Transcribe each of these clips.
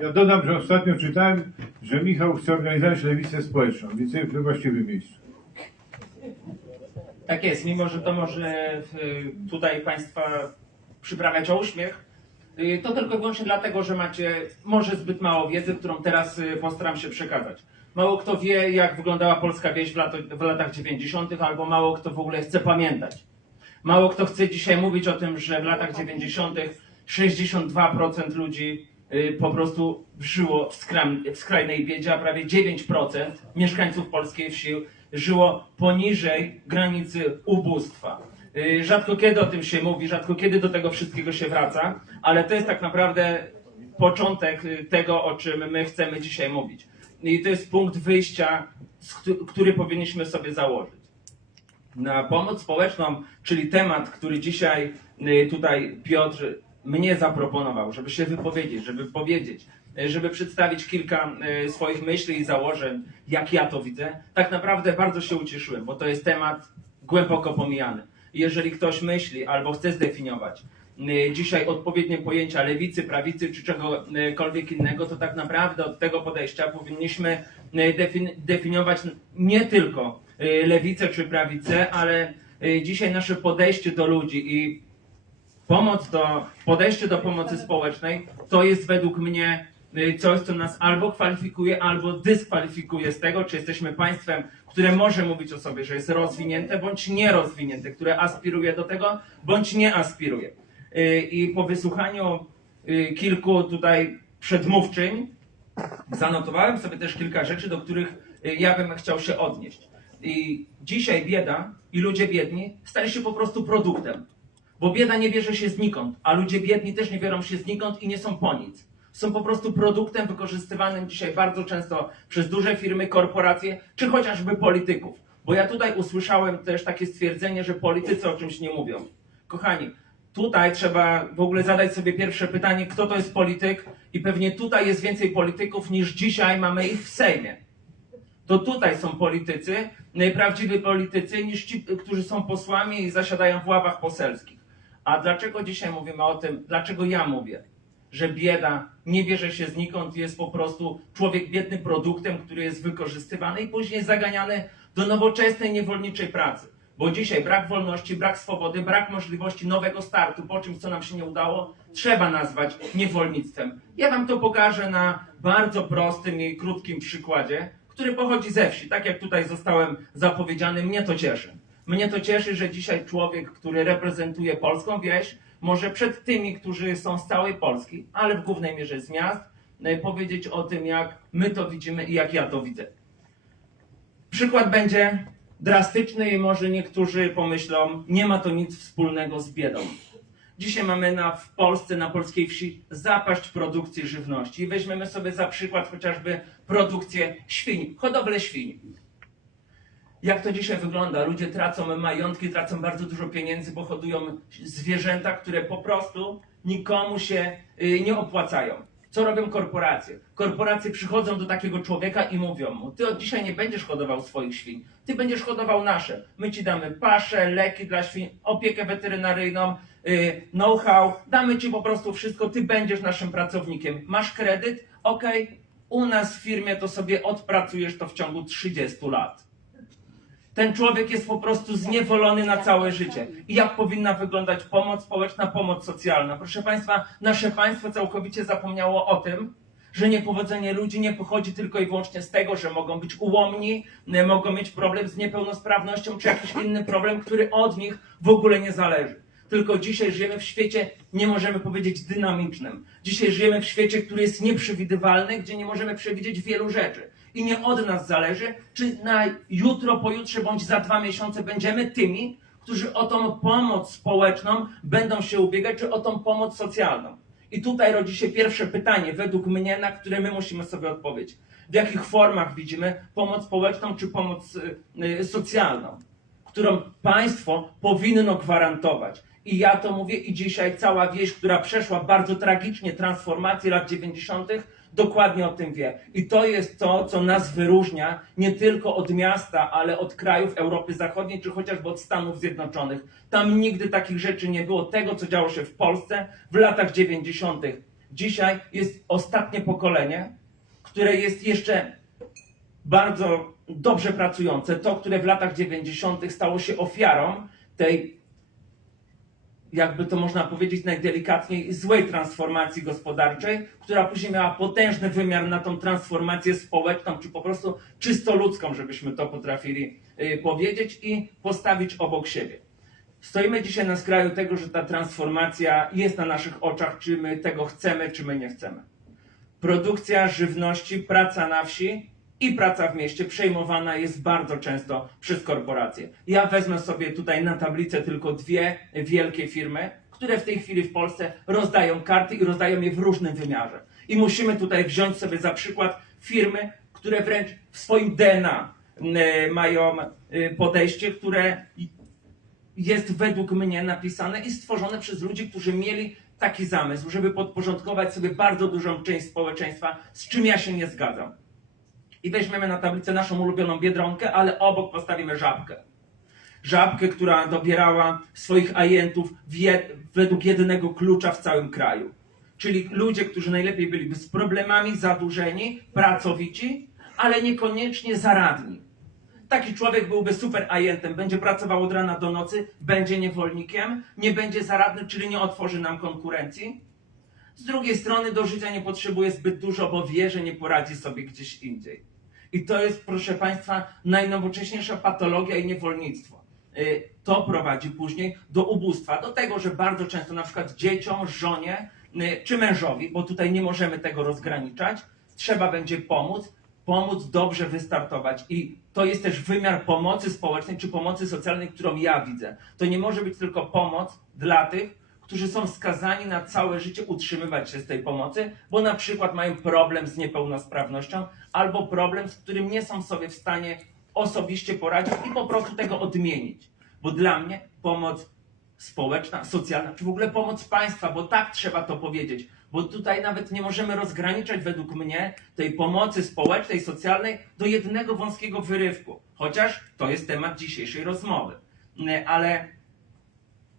Ja dodam, że ostatnio czytałem, że Michał chce organizować lewicę społeczną, więc jest we właściwym miejscu. Tak jest, mimo że to może y, tutaj Państwa przyprawiać o uśmiech, y, to tylko i wyłącznie dlatego, że macie może zbyt mało wiedzy, którą teraz y, postaram się przekazać. Mało kto wie, jak wyglądała polska wieś w, lato, w latach 90., albo mało kto w ogóle chce pamiętać. Mało kto chce dzisiaj mówić o tym, że w latach 90. 62% ludzi y, po prostu żyło w, skram, w skrajnej biedzie, a prawie 9% mieszkańców polskiej wsi żyło poniżej granicy ubóstwa. Y, Rzadko kiedy o tym się mówi, rzadko kiedy do tego wszystkiego się wraca, ale to jest tak naprawdę początek y, tego, o czym my chcemy dzisiaj mówić. I to jest punkt wyjścia, który powinniśmy sobie założyć na pomoc społeczną, czyli temat, który dzisiaj y, tutaj Piotr mnie zaproponował, żeby się wypowiedzieć, żeby powiedzieć, y, żeby przedstawić kilka y, swoich myśli i założeń, jak ja to widzę, tak naprawdę bardzo się ucieszyłem, bo to jest temat głęboko pomijany. Jeżeli ktoś myśli albo chce zdefiniować dzisiaj odpowiednie pojęcia lewicy, prawicy czy czegokolwiek innego, to tak naprawdę od tego podejścia powinniśmy y, defin- definiować nie tylko lewicę czy prawicę, ale y, dzisiaj nasze podejście do ludzi i pomoc do, podejście do pomocy społecznej to jest według mnie y, coś, co nas albo kwalifikuje, albo dyskwalifikuje z tego, czy jesteśmy państwem, które może mówić o sobie, że jest rozwinięte, bądź nierozwinięte, które aspiruje do tego, bądź nie aspiruje. Y, I po wysłuchaniu y, kilku tutaj przedmówczyń, zanotowałem sobie też kilka rzeczy, do których y, ja bym chciał się odnieść. I dzisiaj bieda i ludzie biedni stali się po prostu produktem. Bo bieda nie bierze się znikąd, a ludzie biedni też nie biorą się znikąd i nie są po nic. Są po prostu produktem wykorzystywanym dzisiaj bardzo często przez duże firmy, korporacje, czy chociażby polityków. Bo ja tutaj usłyszałem też takie stwierdzenie, że politycy o czymś nie mówią. Kochani, tutaj trzeba w ogóle zadać sobie pierwsze pytanie, kto to jest polityk i pewnie tutaj jest więcej polityków niż dzisiaj mamy ich w Sejmie to tutaj są politycy, prawdziwi politycy, niż ci, którzy są posłami i zasiadają w ławach poselskich. A dlaczego dzisiaj mówimy o tym, dlaczego ja mówię, że bieda nie bierze się znikąd, jest po prostu człowiek biedny produktem, który jest wykorzystywany i później zaganiany do nowoczesnej, niewolniczej pracy. Bo dzisiaj brak wolności, brak swobody, brak możliwości nowego startu po czymś, co nam się nie udało, trzeba nazwać niewolnictwem. Ja Wam to pokażę na bardzo prostym i krótkim przykładzie, który pochodzi ze wsi. Tak jak tutaj zostałem zapowiedziany, mnie to cieszy. Mnie to cieszy, że dzisiaj człowiek, który reprezentuje polską wieś, może przed tymi, którzy są z całej Polski, ale w głównej mierze z miast, e, powiedzieć o tym, jak my to widzimy i jak ja to widzę. Przykład będzie drastyczny i może niektórzy pomyślą, nie ma to nic wspólnego z biedą. Dzisiaj mamy na, w Polsce, na polskiej wsi zapaść produkcji żywności. Weźmiemy sobie za przykład chociażby produkcję świń, hodowlę świń. Jak to dzisiaj wygląda? Ludzie tracą majątki, tracą bardzo dużo pieniędzy, bo hodują zwierzęta, które po prostu nikomu się y, nie opłacają. Co robią korporacje? Korporacje przychodzą do takiego człowieka i mówią mu: Ty od dzisiaj nie będziesz hodował swoich świń, ty będziesz hodował nasze. My ci damy pasze, leki dla świń, opiekę weterynaryjną, y, know-how, damy ci po prostu wszystko, ty będziesz naszym pracownikiem. Masz kredyt? Okej, u nas w firmie to sobie odpracujesz to w ciągu 30 lat. Ten człowiek jest po prostu zniewolony na całe życie. I jak powinna wyglądać pomoc społeczna, pomoc socjalna? Proszę Państwa, nasze państwo całkowicie zapomniało o tym, że niepowodzenie ludzi nie pochodzi tylko i wyłącznie z tego, że mogą być ułomni, n- mogą mieć problem z niepełnosprawnością, czy jakiś inny problem, który od nich w ogóle nie zależy. Tylko dzisiaj żyjemy w świecie, nie możemy powiedzieć dynamicznym. Dzisiaj żyjemy w świecie, który jest nieprzewidywalny, gdzie nie możemy przewidzieć wielu rzeczy. I nie od nas zależy, czy na jutro, pojutrze bądź za dwa miesiące będziemy tymi, którzy o tą pomoc społeczną będą się ubiegać, czy o tą pomoc socjalną. I tutaj rodzi się pierwsze pytanie, według mnie, na które my musimy sobie odpowiedzieć. W jakich formach widzimy pomoc społeczną czy pomoc y, y, socjalną, którą państwo powinno gwarantować. I ja to mówię i dzisiaj cała wieś, która przeszła bardzo tragicznie transformację lat 90., dokładnie o tym wie. I to jest to, co nas wyróżnia nie tylko od miasta, ale od krajów Europy Zachodniej, czy chociażby od Stanów Zjednoczonych. Tam nigdy takich rzeczy nie było. Tego, co działo się w Polsce w latach 90. Dzisiaj jest ostatnie pokolenie, które jest jeszcze bardzo dobrze pracujące, to, które w latach 90. stało się ofiarą tej, jakby to można powiedzieć najdelikatniej, złej transformacji gospodarczej, która później miała potężny wymiar na tą transformację społeczną, czy po prostu czysto ludzką, żebyśmy to potrafili y, powiedzieć i postawić obok siebie. Stoimy dzisiaj na skraju tego, że ta transformacja jest na naszych oczach, czy my tego chcemy, czy my nie chcemy produkcja żywności, praca na wsi i praca w mieście przejmowana jest bardzo często przez korporacje. Ja wezmę sobie tutaj na tablicę tylko dwie wielkie firmy, które w tej chwili w Polsce rozdają karty i rozdają je w różnym wymiarze. I musimy tutaj wziąć sobie za przykład firmy, które wręcz w swoim DNA y, mają y, podejście, które jest według mnie napisane i stworzone przez ludzi, którzy mieli taki zamysł, żeby podporządkować sobie bardzo dużą część społeczeństwa, z czym ja się nie zgadzam. I weźmiemy na tablicę naszą ulubioną biedronkę, ale obok postawimy żabkę. Żabkę, która dobierała swoich agentów w je, według jednego klucza w całym kraju. Czyli ludzie, którzy najlepiej byliby z problemami, zadłużeni, pracowici, ale niekoniecznie zaradni. Taki człowiek byłby super agentem, będzie pracował od rana do nocy, będzie niewolnikiem, nie będzie zaradny, czyli nie otworzy nam konkurencji. Z drugiej strony do życia nie potrzebuje zbyt dużo, bo wie, że nie poradzi sobie gdzieś indziej. I to jest, proszę Państwa, najnowocześniejsza patologia i niewolnictwo. Y, To prowadzi później do ubóstwa, do tego, że bardzo często na przykład dzieciom, żonie y, czy mężowi, bo tutaj nie możemy tego rozgraniczać, trzeba będzie pomóc, pomóc dobrze wystartować. I to jest też wymiar pomocy społecznej czy pomocy socjalnej, którą ja widzę. To nie może być tylko pomoc dla tych, którzy są skazani na całe życie utrzymywać się z tej pomocy, bo na przykład mają problem z niepełnosprawnością albo problem, z którym nie są sobie w stanie osobiście poradzić i po prostu tego odmienić. Bo dla mnie pomoc społeczna, socjalna, czy w ogóle pomoc państwa, bo tak trzeba to powiedzieć. Bo tutaj nawet nie możemy rozgraniczać według mnie tej pomocy społecznej, socjalnej do jednego wąskiego wyrywku. Chociaż to jest temat dzisiejszej rozmowy. Nie, Ale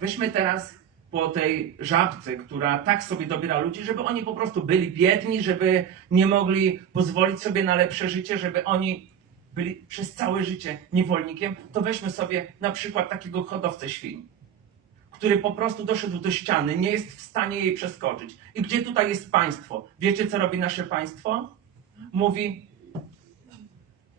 weźmy teraz po tej żabce, która tak sobie dobiera ludzi, żeby oni po prostu byli biedni, żeby nie mogli pozwolić sobie na lepsze życie, żeby oni byli przez całe życie niewolnikiem, to weźmy sobie na przykład takiego hodowcę świń który po prostu doszedł do ściany, nie jest w stanie jej przeskoczyć. I gdzie tutaj jest państwo? Wiecie, co robi nasze państwo? Mówi: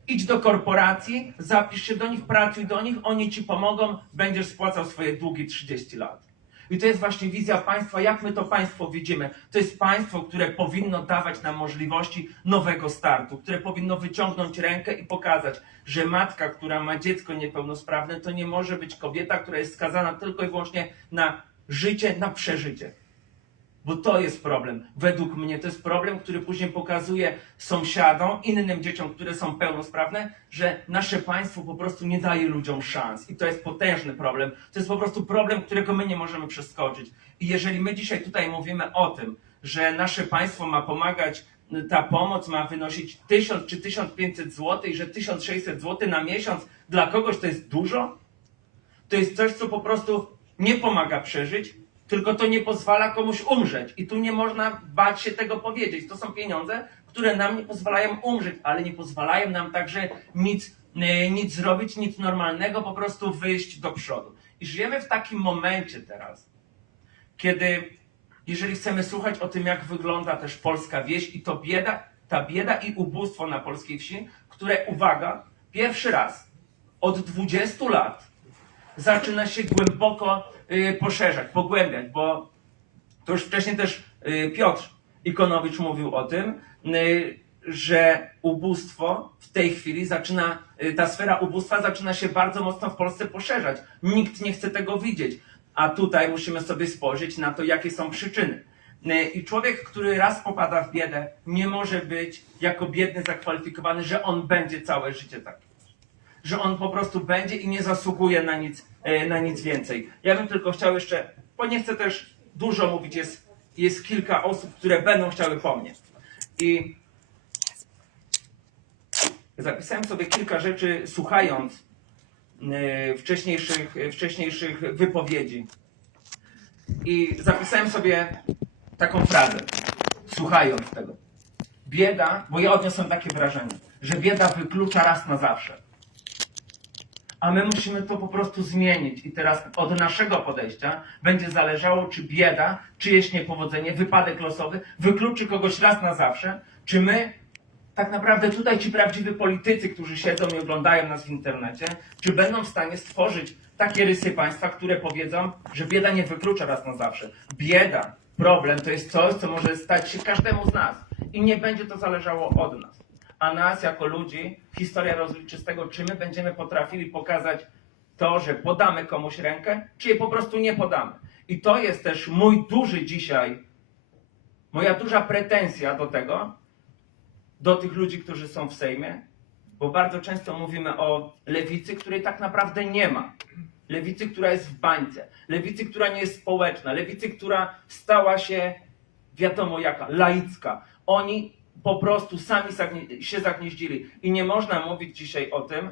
idź do korporacji, zapisz się do nich, pracuj do nich, oni ci pomogą, będziesz spłacał swoje długi 30 lat. I to jest właśnie wizja państwa, jak my to państwo widzimy. To jest państwo, które powinno dawać nam możliwości nowego startu, które powinno wyciągnąć rękę i pokazać, że matka, która ma dziecko niepełnosprawne, to nie może być kobieta, która jest skazana tylko i wyłącznie na życie, na przeżycie. Bo to jest problem. Według mnie to jest problem, który później pokazuje sąsiadom, innym dzieciom, które są pełnosprawne, że nasze państwo po prostu nie daje ludziom szans. I to jest potężny problem. To jest po prostu problem, którego my nie możemy przeskoczyć. I jeżeli my dzisiaj tutaj mówimy o tym, że nasze państwo ma pomagać, ta pomoc ma wynosić 1000 czy 1500 zł i że 1600 zł na miesiąc dla kogoś to jest dużo, to jest coś, co po prostu nie pomaga przeżyć, tylko to nie pozwala komuś umrzeć. I tu nie można bać się tego powiedzieć. To są pieniądze, które nam nie pozwalają umrzeć, ale nie pozwalają nam także nic, e, nic zrobić, nic normalnego, po prostu wyjść do przodu. I żyjemy w takim momencie teraz, kiedy jeżeli chcemy słuchać o tym, jak wygląda też polska wieś i to bieda, ta bieda i ubóstwo na polskiej wsi, które, uwaga, pierwszy raz od 20 lat zaczyna się głęboko y, poszerzać, pogłębiać, bo to już wcześniej też y, Piotr Ikonowicz mówił o tym, y, że ubóstwo w tej chwili zaczyna, ta sfera ubóstwa zaczyna się bardzo mocno w Polsce poszerzać. Nikt nie chce tego widzieć. A tutaj musimy sobie spojrzeć na to, jakie są przyczyny. I człowiek, który raz popada w biedę, nie może być jako biedny zakwalifikowany, że on będzie całe życie taki że on po prostu będzie i nie zasługuje na nic, e, na nic więcej. Ja bym tylko chciał jeszcze, bo nie chcę też dużo mówić, jest, jest kilka osób, które będą chciały po mnie. I zapisałem sobie kilka rzeczy, słuchając e, wcześniejszych, wcześniejszych wypowiedzi. I zapisałem sobie taką frazę, słuchając tego. Bieda, bo ja odniosłem takie wrażenie, że bieda wyklucza raz na zawsze. A my musimy to po prostu zmienić. I teraz od naszego podejścia będzie zależało, czy bieda, czyjeś niepowodzenie, wypadek losowy wykluczy kogoś raz na zawsze, czy my, tak naprawdę tutaj ci prawdziwi politycy, którzy siedzą i oglądają nas w internecie, czy będą w stanie stworzyć takie rysy państwa, które powiedzą, że bieda nie wyklucza raz na zawsze. Bieda, problem to jest coś, co może stać się każdemu z nas. I nie będzie to zależało od nas a nas jako ludzi, historia rozliczy z tego, czy my będziemy potrafili pokazać to, że podamy komuś rękę, czy jej po prostu nie podamy. I to jest też mój duży dzisiaj, moja duża pretensja do tego, do tych ludzi, którzy są w Sejmie, bo bardzo często mówimy o lewicy, której tak naprawdę nie ma. Lewicy, która jest w bańce, lewicy, która nie jest społeczna, lewicy, która stała się wiadomo jaka, laicka. Oni po prostu sami się zagnieździli. I nie można mówić dzisiaj o tym,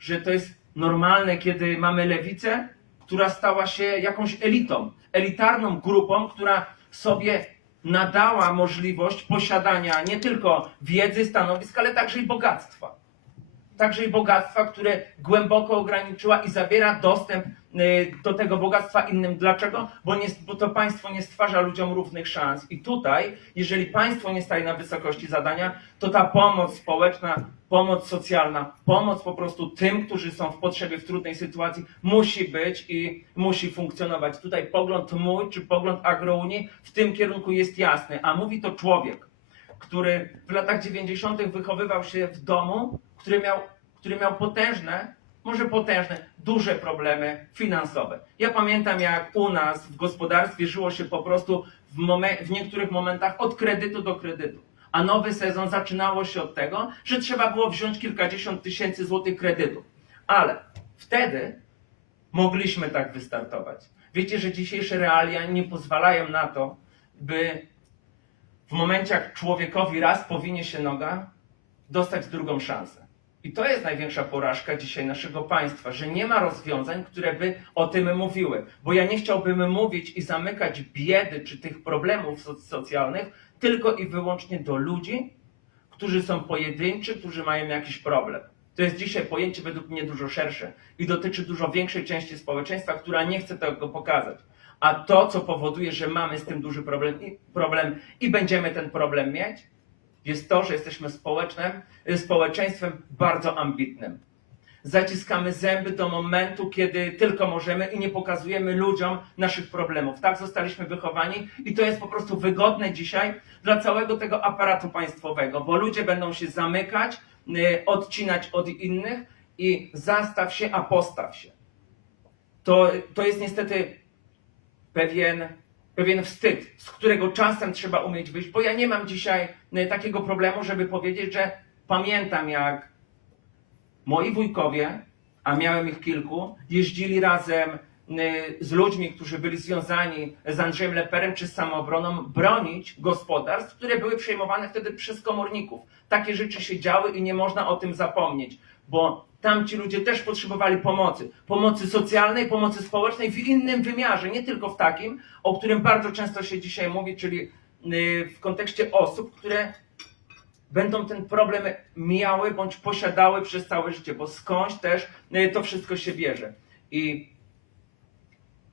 że to jest normalne, kiedy mamy lewicę, która stała się jakąś elitą, elitarną grupą, która sobie nadała możliwość posiadania nie tylko wiedzy, stanowisk, ale także i bogactwa także i bogactwa, które głęboko ograniczyła i zabiera dostęp y, do tego bogactwa innym. Dlaczego? Bo, nie, bo to państwo nie stwarza ludziom równych szans. I tutaj, jeżeli państwo nie staje na wysokości zadania, to ta pomoc społeczna, pomoc socjalna, pomoc po prostu tym, którzy są w potrzebie, w trudnej sytuacji, musi być i musi funkcjonować. Tutaj pogląd mój, czy pogląd agrounii w tym kierunku jest jasny, a mówi to człowiek, który w latach 90. wychowywał się w domu, który miał, który miał potężne, może potężne, duże problemy finansowe. Ja pamiętam, jak u nas w gospodarstwie żyło się po prostu w, momen- w niektórych momentach od kredytu do kredytu. A nowy sezon zaczynało się od tego, że trzeba było wziąć kilkadziesiąt tysięcy złotych kredytu. Ale wtedy mogliśmy tak wystartować. Wiecie, że dzisiejsze realia nie pozwalają na to, by w momencie, jak człowiekowi raz powinie się noga, dostać drugą szansę. I to jest największa porażka dzisiaj naszego państwa, że nie ma rozwiązań, które by o tym mówiły. Bo ja nie chciałbym mówić i zamykać biedy czy tych problemów soc- socjalnych tylko i wyłącznie do ludzi, którzy są pojedynczy, którzy mają jakiś problem. To jest dzisiaj pojęcie według mnie dużo szersze i dotyczy dużo większej części społeczeństwa, która nie chce tego pokazać. A to, co powoduje, że mamy z tym duży problem i, problem i będziemy ten problem mieć, jest to, że jesteśmy społecznym, społeczeństwem bardzo ambitnym. Zaciskamy zęby do momentu, kiedy tylko możemy i nie pokazujemy ludziom naszych problemów. Tak zostaliśmy wychowani i to jest po prostu wygodne dzisiaj dla całego tego aparatu państwowego, bo ludzie będą się zamykać, y, odcinać od innych i zastaw się, a postaw się. To, to jest niestety pewien, pewien wstyd, z którego czasem trzeba umieć wyjść, bo ja nie mam dzisiaj takiego problemu, żeby powiedzieć, że pamiętam jak moi wujkowie, a miałem ich kilku, jeździli razem y, z ludźmi, którzy byli związani z Andrzejem Leperem czy z samoobroną, bronić gospodarstw, które były przejmowane wtedy przez komorników. Takie rzeczy się działy i nie można o tym zapomnieć, bo tamci ludzie też potrzebowali pomocy. Pomocy socjalnej, pomocy społecznej w innym wymiarze, nie tylko w takim, o którym bardzo często się dzisiaj mówi, czyli y, w kontekście osób, które będą ten problem miały bądź posiadały przez całe życie, bo skądś też y, to wszystko się bierze. I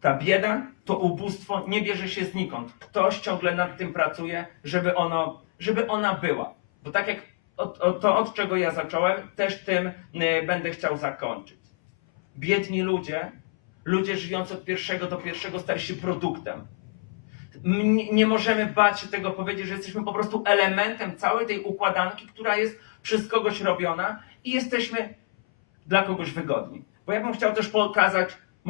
ta bieda, to ubóstwo nie bierze się znikąd. Ktoś ciągle nad tym pracuje, żeby, ono, żeby ona była. Bo tak jak od, od, to, od czego ja zacząłem, też tym y, będę chciał zakończyć. Biedni ludzie, ludzie żyjący od pierwszego do pierwszego stali się produktem. Nie możemy bać się tego powiedzieć, że jesteśmy po prostu elementem całej tej układanki, która jest przez kogoś robiona i jesteśmy dla kogoś wygodni. Bo ja bym chciał też pokazać